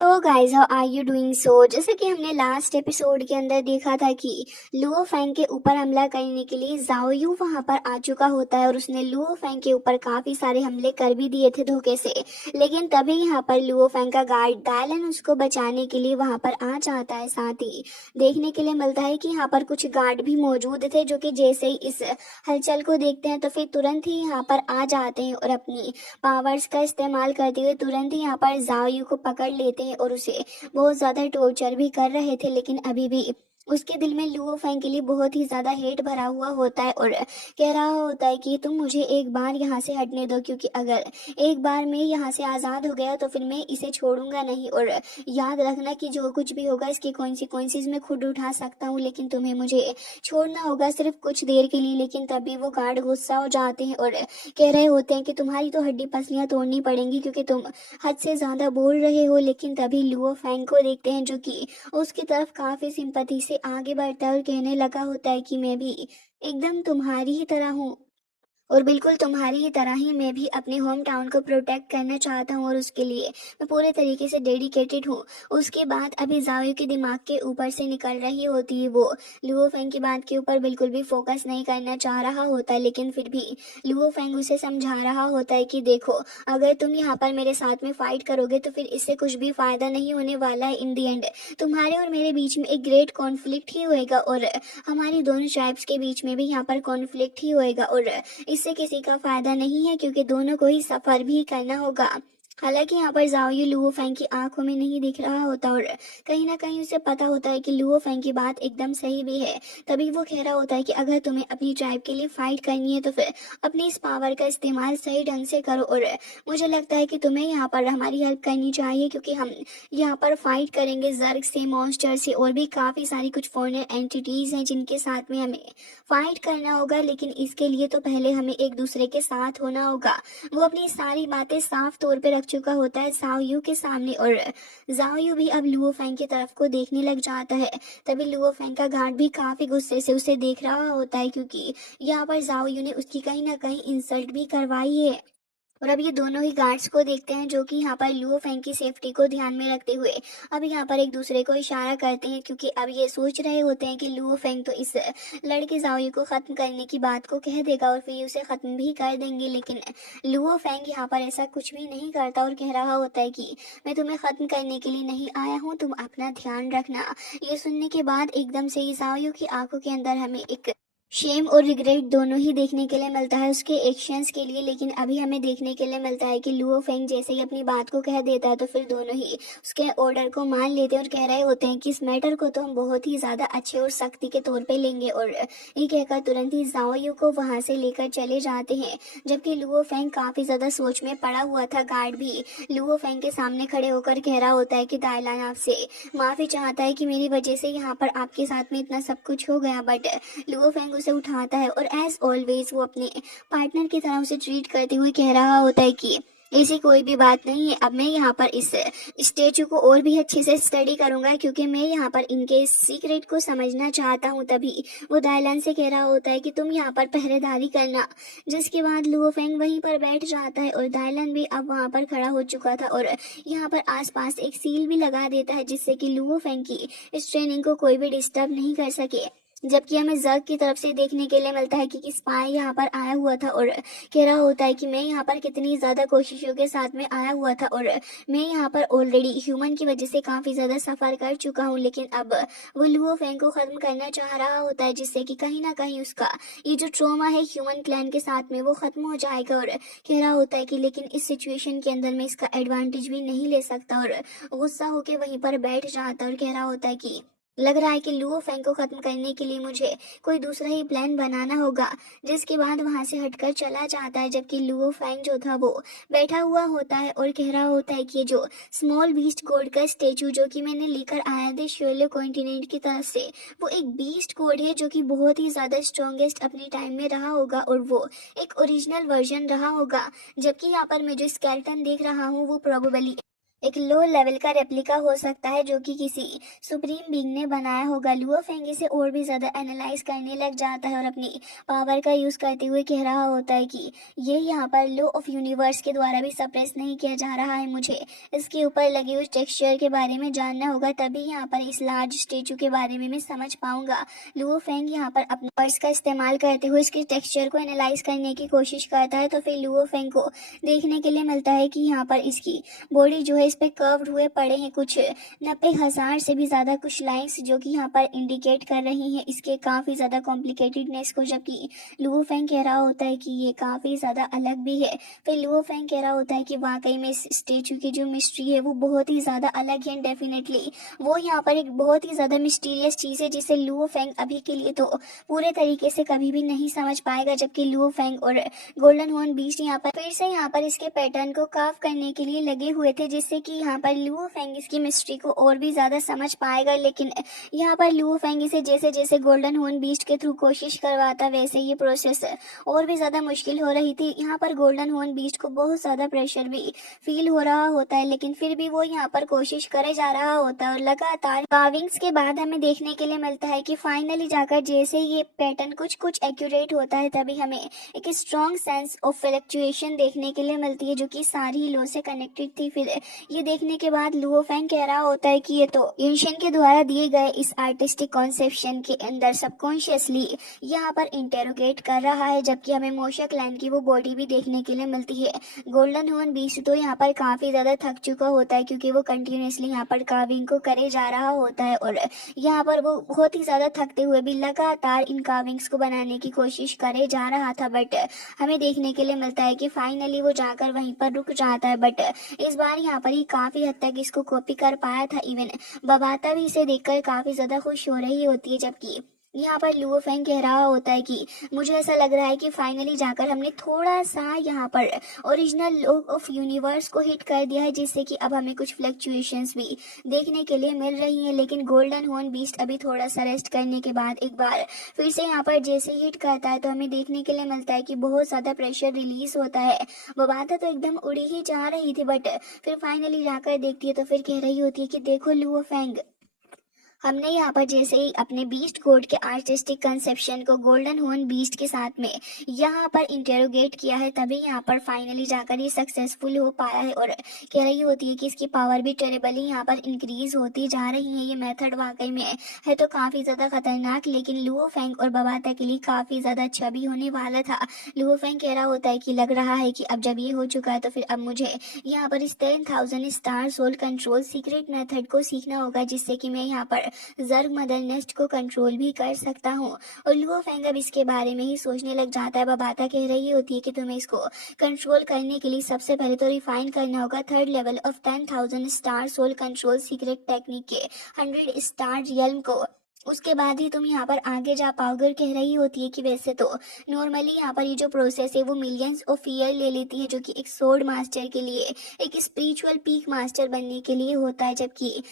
तो guys how are you doing so जैसे कि हमने लास्ट एपिसोड के अंदर देखा था कि लुओ फैंग के ऊपर हमला करने के लिए जाओ यू वहां पर आ चुका होता है और उसने लुओ फैंग के ऊपर काफी सारे हमले कर भी दिए थे धोखे से। लेकिन तभी यहाँ पर लुओ फैंग का गार्ड डायलन उसको बचाने के लिए वहां पर आ जाता है। साथ ही देखने के लिए मिलता है कि यहाँ पर कुछ गार्ड भी मौजूद थे जो कि जैसे ही इस हलचल को देखते हैं तो फिर तुरंत ही यहाँ पर आ जाते हैं और अपनी पावर्स का इस्तेमाल करते हुए तुरंत ही यहाँ पर जाओयू को पकड़ लेते हैं और उसे बहुत ज़्यादा टॉर्चर भी कर रहे थे। लेकिन अभी भी उसके दिल में लुओ फैंग के लिए बहुत ही ज़्यादा हेट भरा हुआ होता है और कह रहा होता है कि तुम मुझे एक बार यहाँ से हटने दो, क्योंकि अगर एक बार मैं यहाँ से आज़ाद हो गया तो फिर मैं इसे छोड़ूंगा नहीं। और याद रखना कि जो कुछ भी होगा इसकी कॉन्सिक्वेंसेस मैं खुद उठा सकता हूँ, लेकिन तुम्हें मुझे छोड़ना होगा सिर्फ कुछ देर के लिए। लेकिन तभी वो गार्ड गुस्सा हो जाते हैं और कह रहे होते हैं कि तुम्हारी तो हड्डी पसलियां तोड़नी पड़ेंगी क्योंकि तुम हद से ज्यादा बोल रहे हो। लेकिन तभी लुओ फैंग को देखते हैं जो कि उसकी तरफ काफी सिंपैथी से आगे बढ़ता है और कहने लगा होता है कि मैं भी एकदम तुम्हारी ही तरह हूँ और बिल्कुल तुम्हारी ही तरह ही मैं भी अपने होम टाउन को प्रोटेक्ट करना चाहता हूँ और उसके लिए मैं पूरे तरीके से डेडिकेटेड हूँ। उसके बाद अभी जाओ के दिमाग के ऊपर से निकल रही होती है वो लुओ फेंग की बात के ऊपर बिल्कुल भी फोकस नहीं करना चाह रहा होता है। लेकिन फिर भी लुओ फेंग उसे समझा रहा होता है कि देखो, अगर तुम यहाँ पर मेरे साथ में फाइट करोगे तो फिर इससे कुछ भी फायदा नहीं होने वाला है। इन दी एंड तुम्हारे और मेरे बीच में एक ग्रेट कॉन्फ्लिक्ट ही होएगा और हमारी दोनों ट्राइब्स के बीच में भी यहाँ पर कॉन्फ्लिक्ट ही होएगा और इससे किसी का फायदा नहीं है क्योंकि दोनों को ही सफर भी करना होगा। हालांकि यहाँ पर जाओ लुओ फैंग की आंखों में नहीं दिख रहा होता और कहीं ना कहीं उसे पता होता है कि लुओ फैंग की बात एकदम सही भी है। तभी वो कह रहा होता है कि अगर तुम्हें अपनी ट्राइब के लिए फाइट करनी है तो फिर अपनी इस पावर का इस्तेमाल सही ढंग से करो और मुझे लगता है कि तुम्हें यहाँ पर हमारी हेल्प करनी चाहिए, क्योंकि हम यहाँ पर फाइट करेंगे जर्ग से, मॉन्स्टर से और भी काफ़ी सारी कुछ फॉरेन एंटिटीज़ हैं जिनके साथ में हमें फाइट करना होगा। लेकिन इसके लिए तो पहले हमें एक दूसरे के साथ होना होगा। वो अपनी सारी बातें साफ तौर पे रख चुका होता है जाओ यू के सामने और जाओ यू भी अब लुओ फैंग की तरफ को देखने लग जाता है। तभी लुओ फैंग का गार्ड भी काफी गुस्से से उसे देख रहा होता है, क्योंकि यहाँ पर जाओ यू ने उसकी कहीं ना कहीं इंसल्ट भी करवाई है। और अब ये दोनों ही गार्ड्स को देखते हैं जो कि यहाँ पर लुओ फैंग की सेफ्टी को ध्यान में रखते हुए अब यहाँ पर एक दूसरे को इशारा करते हैं, क्योंकि अब ये सोच रहे होते हैं कि लुओ फैंग तो इस लड़के जाओई को खत्म करने की बात को कह देगा और फिर उसे खत्म भी कर देंगे। लेकिन लुओ फैंग यहाँ पर ऐसा कुछ भी नहीं करता और कह रहा होता है कि मैं तुम्हें खत्म करने के लिए नहीं आया हूँ, तुम अपना ध्यान रखना। ये सुनने के बाद एकदम से ही जाओयू की आंखों के अंदर हमें एक शेम और रिग्रेट दोनों ही देखने के लिए मिलता है उसके एक्शंस के लिए। लेकिन अभी हमें देखने के लिए मिलता है कि लुओ फेंग जैसे ही अपनी बात को कह देता है तो फिर दोनों ही उसके ऑर्डर को मान लेते हैं और कह रहे होते हैं कि इस मैटर को तो हम बहुत ही ज्यादा अच्छे और सख्ती के तौर पे लेंगे। और ये कहकर तुरंत ही जाओ यू को वहां से लेकर चले जाते हैं, जबकि लुओ फेंग काफी ज्यादा सोच में पड़ा हुआ था। गार्ड भी लुओ फेंग के सामने खड़े होकर कह रहा होता है कि दाइलान आपसे माफी चाहता है कि मेरी वजह से यहाँ पर आपके साथ में इतना सब कुछ हो गया। बट लुओ फेंग उसे उठाता है और एज ऑलवेज वो अपने पार्टनर की तरह उसे ट्रीट करते हुए कह रहा होता है कि ऐसी कोई भी बात नहीं है। अब मैं यहाँ पर इस स्टेचू को और भी अच्छे से स्टडी करूंगा, क्योंकि मैं यहाँ पर इनके सीक्रेट को समझना चाहता हूँ। तभी वो दायलान से कह रहा होता है कि तुम यहाँ पर पहरेदारी करना, जिसके बाद लुओ फेंग वहीं पर बैठ जाता है और दायलान भी अब वहाँ पर खड़ा हो चुका था और यहाँ पर आसपास एक सील भी लगा देता है जिससे कि लुओ फेंग की इस ट्रेनिंग को कोई भी डिस्टर्ब नहीं कर सके। जबकि हमें जग की तरफ से देखने के लिए मिलता है कि स्पाई यहाँ पर आया हुआ था और कह रहा होता है कि मैं यहाँ पर कितनी ज्यादा कोशिशों के साथ में आया हुआ था और मैं यहाँ पर ऑलरेडी ह्यूमन की वजह से काफी ज्यादा सफर कर चुका हूँ। लेकिन अब वो लुओ फेंग को खत्म करना चाह रहा होता है, जिससे कि कहीं ना कहीं उसका ये जो ट्रॉमा है ह्यूमन क्लैन के साथ में वो खत्म हो जाएगा। और कह रहा होता है कि लेकिन इस सिचुएशन के अंदर मैं इसका एडवांटेज भी नहीं ले सकता और गुस्सा होकर वहीं पर बैठ जाता है और कह रहा होता है कि लग रहा है कि लुओ फेंग को खत्म करने के लिए मुझे कोई दूसरा ही प्लान बनाना होगा। जिसके बाद वहां से हटकर चला जाता है, जबकि लुओ फेंग जो था वो बैठा हुआ होता है और कह रहा होता है कि ये जो स्मॉल बीस्ट गॉड का स्टेचू जो कि मैंने लेकर आया था श्योलो कॉन्टिनेंट की तरफ से, वो एक बीस्ट गॉड है जो कि बहुत ही ज्यादा स्ट्रॉन्गेस्ट अपने टाइम में रहा होगा और वो एक ओरिजिनल वर्जन रहा होगा। जबकि यहाँ पर मैं जो स्केलेटन देख रहा हूँ वो प्रोबेबली एक लो लेवल का रेप्लिका हो सकता है जो कि किसी सुप्रीम बीइंग ने बनाया होगा। लुओ फेंग इसे और भी ज्यादा एनालाइज करने लग जाता है और अपनी पावर का यूज करते हुए कह रहा होता है कि ये यहाँ पर लॉ ऑफ यूनिवर्स के द्वारा भी सप्रेस नहीं किया जा रहा है। मुझे इसके ऊपर लगे उस टेक्सचर के बारे में जानना होगा, तभी यहाँ पर इस लार्ज स्टेचू के बारे में मैं समझ पाऊंगा। लुओ फेंग यहाँ पर अपने पर्स का इस्तेमाल करते हुए इसके टेक्सचर को एनालाइज करने की कोशिश करता है, तो फिर लुओ फेंग को देखने के लिए मिलता है कि यहाँ पर इसकी बॉडी जो है इस पे कर्व्ड हुए पड़े हैं कुछ 90,000 से भी ज्यादा कुछ लाइंस जो कि यहाँ पर इंडिकेट कर रही हैं इसके काफी ज्यादा कॉम्प्लिकेटेडनेस को, जबकि लुओ फेंग कह रहा होता है कि ये काफी ज्यादा अलग भी है। फिर लुओ फेंग कह रहा होता है कि वाकई में इस स्टेचू की जो मिस्ट्री है वो बहुत ही ज्यादा अलग है। डेफिनेटली वो यहाँ पर एक बहुत ही ज्यादा मिस्टीरियस चीज है जिसे लुओ फेंग अभी के लिए तो पूरे तरीके से कभी भी नहीं समझ पाएगा, जबकि लुओ फेंग और गोल्डन हॉर्न बीस्ट यहाँ पर फिर से यहाँ पर इसके पैटर्न को कार्व करने के लिए लगे हुए थे, जिससे कि यहाँ पर लुओ फेंग इसकी मिस्ट्री को और भी ज्यादा समझ पाएगा। लेकिन यहाँ पर लुओ फेंग इसे जैसे जैसे गोल्डन हॉर्न बीस्ट के थ्रू कोशिश करवाता वैसे ये प्रोसेस और भी ज्यादा मुश्किल हो रही थी। यहाँ पर गोल्डन हॉर्न बीस्ट को बहुत ज्यादा प्रेशर भी फील हो रहा होता है, लेकिन फिर भी वो यहाँ पर कोशिश करे जा रहा होता है और लगातार कार्विंग्स के बाद हमें देखने के लिए मिलता है कि फाइनली जाकर जैसे ये पैटर्न कुछ कुछ एक्यूरेट होता है, तभी हमें एक स्ट्रॉन्ग सेंस ऑफ फ्लक्चुएशन देखने के लिए मिलती है जो कि सारी लो से कनेक्टेड थी। फिर ये देखने के बाद लुओ फेंग कह रहा होता है कि ये तो यूशन के द्वारा दिए गए इस आर्टिस्टिक कॉन्सेप्शन के अंदर सबकॉन्शियसली यहाँ पर इंटेरोगेट कर रहा है, जबकि हमें मोशा क्लैन की वो बॉडी भी देखने के लिए मिलती है। गोल्डन हॉर्न बीस्ट तो यहाँ पर काफी ज्यादा थक चुका होता है क्योंकि वो कंटिन्यूसली यहाँ पर कार्विंग को करे जा रहा होता है और यहाँ पर वो बहुत ही ज्यादा थकते हुए भी लगातार इन कार्विंग्स को बनाने की कोशिश करे जा रहा था। बट हमें देखने के लिए मिलता है कि फाइनली वो जाकर वहीं पर रुक जाता है। बट इस बार यहाँ पर ही काफी हद तक इसको कॉपी कर पाया था। इवन बबाता भी इसे देखकर काफी ज्यादा खुश हो रही होती है, जबकि यहाँ पर लुओ फेंग कह रहा होता है कि मुझे ऐसा लग रहा है कि फाइनली जाकर हमने थोड़ा सा यहाँ पर ओरिजिनल लॉ ऑफ यूनिवर्स को हिट कर दिया है, जिससे कि अब हमें कुछ फ्लक्चुएशंस भी देखने के लिए मिल रही हैं। लेकिन गोल्डन हॉर्न बीस्ट अभी थोड़ा सा रेस्ट करने के बाद एक बार फिर से यहाँ पर जैसे हिट करता है तो हमें देखने के लिए मिलता है कि बहुत ज्यादा प्रेशर रिलीज होता है। बबाता तो एकदम उड़ी ही जा रही थी, बट फिर फाइनली जाकर देखती है तो फिर कह रही होती है कि देखो लुओ फेंग, हमने यहाँ पर जैसे ही अपने बीस्ट कोड के आर्टिस्टिक कंसेप्शन को गोल्डन हॉर्न बीस्ट के साथ में यहाँ पर इंटेरोगेट किया है, तभी यहाँ पर फाइनली जाकर ये सक्सेसफुल हो पाया है। और कह रही होती है कि इसकी पावर भी टेरेबली यहाँ पर इंक्रीज होती जा रही है। ये मेथड वाकई में है तो काफी ज्यादा खतरनाक, लेकिन लुओ फेंग और बबाता के लिए काफी ज्यादा अच्छा भी होने वाला था। लुओ फेंग कह रहा होता है कि लग रहा है कि अब जब ये हो चुका है तो फिर अब मुझे यहाँ पर इस 10,000 star soul control secret method को सीखना होगा, जिससे कि मैं यहाँ पर जर्ग मदर नेस्ट को कंट्रोल भी कर सकता हूँ। और लुओ फेंग अब इसके बारे में ही सोचने लग जाता है। बबाता कह रही होती है कि तुम्हें इसको कंट्रोल करने के लिए सबसे पहले तो रिफाइन करना होगा third level of 10,000 star soul control secret technique के 100 स्टार रियल्म को, उसके बाद ही तुम यहाँ पर आगे जा पाओगे। कह रही होती है कि वैसे तो नॉर्मली यहाँ पर ये जो प्रोसेस है वो मिलियंस ऑफ ईयर ले लेती है, जो कि एक सोर्ड मास्टर के लिए, एक स्पिरिचुअल पीक मास्टर बनने के लिए होता है। जबकि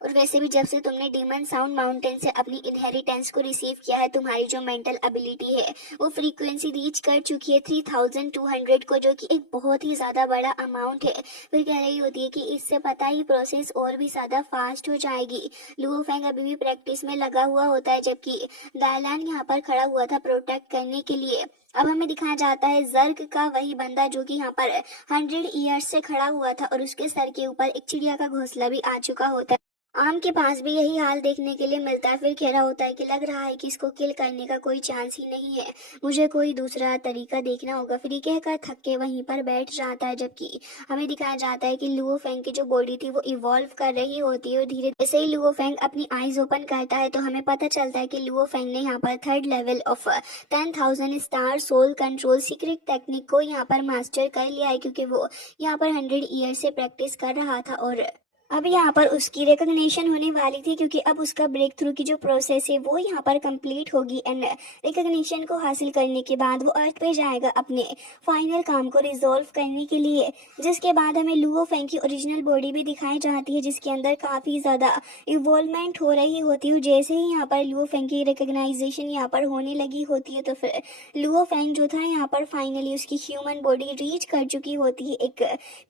और वैसे भी जब से तुमने डीमन साउंड माउंटेन से अपनी इनहेरिटेंस को रिसीव किया है, तुम्हारी जो मेंटल एबिलिटी है वो फ्रीक्वेंसी रीच कर चुकी है 3200 को, जो कि एक बहुत ही ज्यादा बड़ा अमाउंट है। फिर कह रही होती है कि इससे पता ही प्रोसेस और भी ज्यादा फास्ट हो जाएगी। लुओ फेंग अभी भी प्रैक्टिस में लगा हुआ होता है, जबकि दायलान यहाँ पर खड़ा हुआ था प्रोटेक्ट करने के लिए। अब हमें दिखाया जाता है जर्ग का वही बंदा जो कि यहाँ पर 100 ईयर्स से खड़ा हुआ था और उसके सर के ऊपर एक चिड़िया का घोंसला भी आ चुका होता है। आम के पास भी यही हाल देखने के लिए मिलता है। फिर कह रहा होता है कि लग रहा है कि इसको किल करने का कोई चांस ही नहीं है, मुझे कोई दूसरा तरीका देखना होगा। फिर ये कहकर थक के वहीं पर बैठ जाता है, जबकि हमें दिखाया जाता है कि लुओ फेंग की जो बॉडी थी वो इवॉल्व कर रही होती है। और धीरे जैसे ही लुओ फेंग अपनी आईज ओपन करता है तो हमें पता चलता है कि लुओ फेंग ने यहाँ पर third level of 10,000 star soul control secret technique को यहाँ पर मास्टर कर लिया है, क्योंकि वो यहाँ पर 100 ईयर से प्रैक्टिस कर रहा था। और अब यहाँ पर उसकी रिकॉग्निशन होने वाली थी, क्योंकि अब उसका ब्रेक थ्रू की जो प्रोसेस है वो यहाँ पर कंप्लीट होगी। एंड रिकॉग्निशन को हासिल करने के बाद वो अर्थ पे जाएगा अपने फाइनल काम को रिजॉल्व करने के लिए, जिसके बाद हमें लुओ फेंग की ओरिजिनल बॉडी भी दिखाई जाती है, जिसके अंदर काफ़ी ज़्यादा इवॉल्वमेंट हो रही होती है। जैसे ही यहाँ पर लुओ फेंग की रिकॉग्नाइजेशन यहाँ पर होने लगी होती है, तो फिर लुओ फेंग जो था यहाँ पर फाइनली उसकी ह्यूमन बॉडी रीच कर चुकी होती है एक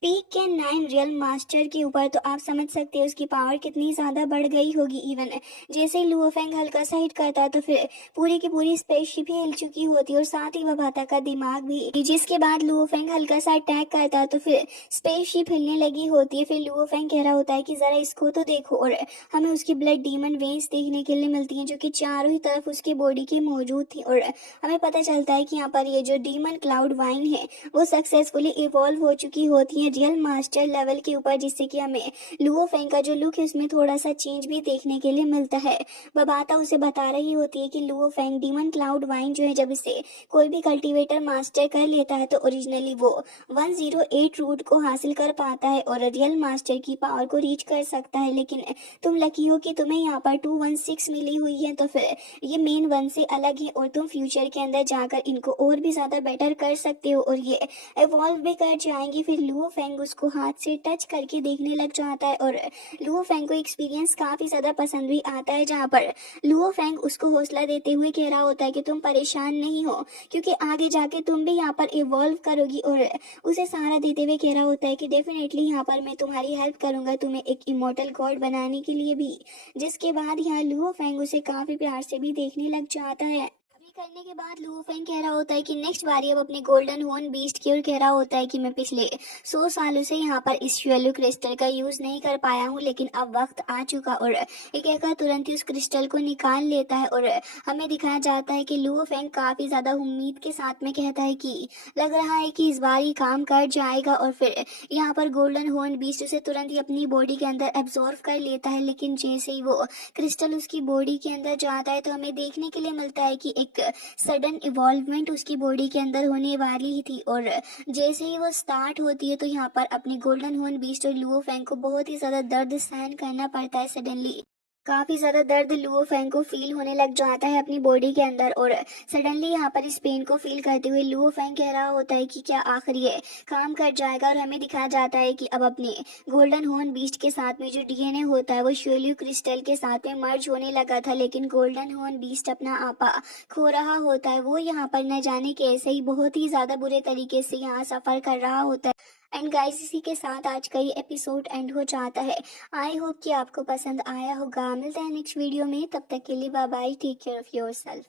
पीक के 9 रियल मास्टर के ऊपर। तो आप समझ सकते हैं उसकी पावर कितनी ज़्यादा बढ़ गई होगी। इवन जैसे ही लुओ फेंग हल्का सा हिट करता है तो फिर पूरी की पूरी स्पेसशिप ही हिल चुकी होती है, और साथ ही वबाता का दिमाग भी। जिसके बाद लुओ फेंग हल्का सा अटैक करता है तो फिर स्पेसशिप हिलने लगी होती है। फिर लुओ फेंग कह रहा होता है कि ज़रा इसको तो देखो, और हमें उसकी ब्लड डीमन वेन्स देखने के लिए मिलती हैं, जो कि चारों ही तरफ उसकी बॉडी की मौजूद थी। और हमें पता चलता है कि यहाँ पर ये जो डीमन क्लाउड वाइन है वो सक्सेसफुली इवॉल्व हो चुकी होती है रियल मास्टर लेवल के ऊपर, जिससे कि हमें लुओ फेंग का जो लुक है उसमें थोड़ा सा चेंज भी देखने के लिए मिलता है। बबाता उसे बता रही होती है कि Luo Feng demon cloud wine जो है, जब इसे कोई भी कल्टीवेटर मास्टर कर लेता है तो ओरिजिनली वो 108 रूट को हासिल कर पाता है और रियल मास्टर की पावर को रीच कर सकता है। लेकिन तुम लकी हो कि तुम्हें यहाँ पर 216 मिली हुई है, तो फिर ये मेन वन से अलग है और तुम फ्यूचर के अंदर जाकर इनको और भी ज़्यादा बेटर कर सकते हो और ये इवॉल्व भी कर जाएंगे। फिर लुओ फेंग उसको हाथ से टच करके देखने लग जाता है और लुओ फेंग को एक्सपीरियंस काफ़ी ज़्यादा पसंद भी आता है, जहाँ पर लुओ फेंग उसको हौसला देते हुए कह रहा होता है कि तुम परेशान नहीं हो, क्योंकि आगे जाके तुम भी यहाँ पर इवॉल्व करोगी। और उसे सहारा देते हुए कह रहा होता है कि डेफिनेटली यहाँ पर मैं तुम्हारी हेल्प करूँगा तुम्हें एक इमोर्टल गॉड बनाने के लिए भी। जिसके बाद यहाँ लुओ फेंग उसे काफ़ी प्यार से भी देखने लग जाता है। करने के बाद लुओ फेंग कह रहा होता है कि नेक्स्ट बारी अब अपने गोल्डन हॉर्न बीस्ट की ओर कह रहा होता है कि मैं पिछले 100 सालों से यहाँ पर इस श्वेलू क्रिस्टल का यूज नहीं कर पाया हूँ, लेकिन अब वक्त आ चुका। और ये कहकर तुरंत ही उस क्रिस्टल को निकाल लेता है और हमें दिखाया जाता है कि लुओ फेंग काफी ज्यादा उम्मीद के साथ में कहता है कि लग रहा है कि इस बार ही काम कर जाएगा। और फिर यहाँ पर गोल्डन हॉर्न बीस्ट उसे तुरंत ही अपनी बॉडी के अंदर एब्जॉर्व कर लेता है। लेकिन जैसे ही वो क्रिस्टल उसकी बॉडी के अंदर जाता है तो हमें देखने के लिए मिलता है कि एक सडन इवॉल्वमेंट उसकी बॉडी के अंदर होने वाली ही थी। और जैसे ही वो स्टार्ट होती है तो यहाँ पर अपने गोल्डन हॉर्न बीस्ट और लुओ फेंग को बहुत ही ज़्यादा दर्द सहन करना पड़ता है। सडनली काफ़ी ज़्यादा दर्द लुओ फेंग को फील होने लग जाता है अपनी बॉडी के अंदर, और सडनली यहाँ पर इस पेन को फील करते हुए लुओ फेंग कह रहा होता है कि क्या आखिर ये काम कर जाएगा। और हमें दिखाया जाता है कि अब अपने गोल्डन हॉर्न बीस्ट के साथ में जो डीएनए होता है वो श्वेल्यू क्रिस्टल के साथ में मर्ज होने लगा था, लेकिन गोल्डन हॉर्न बीस्ट अपना आपा खो रहा होता है। वो यहाँ पर न जाने कैसे ही बहुत ही ज़्यादा बुरे तरीके से यहाँ सफ़र कर रहा होता है। एंड गाइस, इसी के साथ आज का ये एपिसोड एंड हो जाता है। आई होप कि आपको पसंद आया होगा। मिलते हैं नेक्स्ट वीडियो में, तब तक के लिए bye bye, take care of yourself.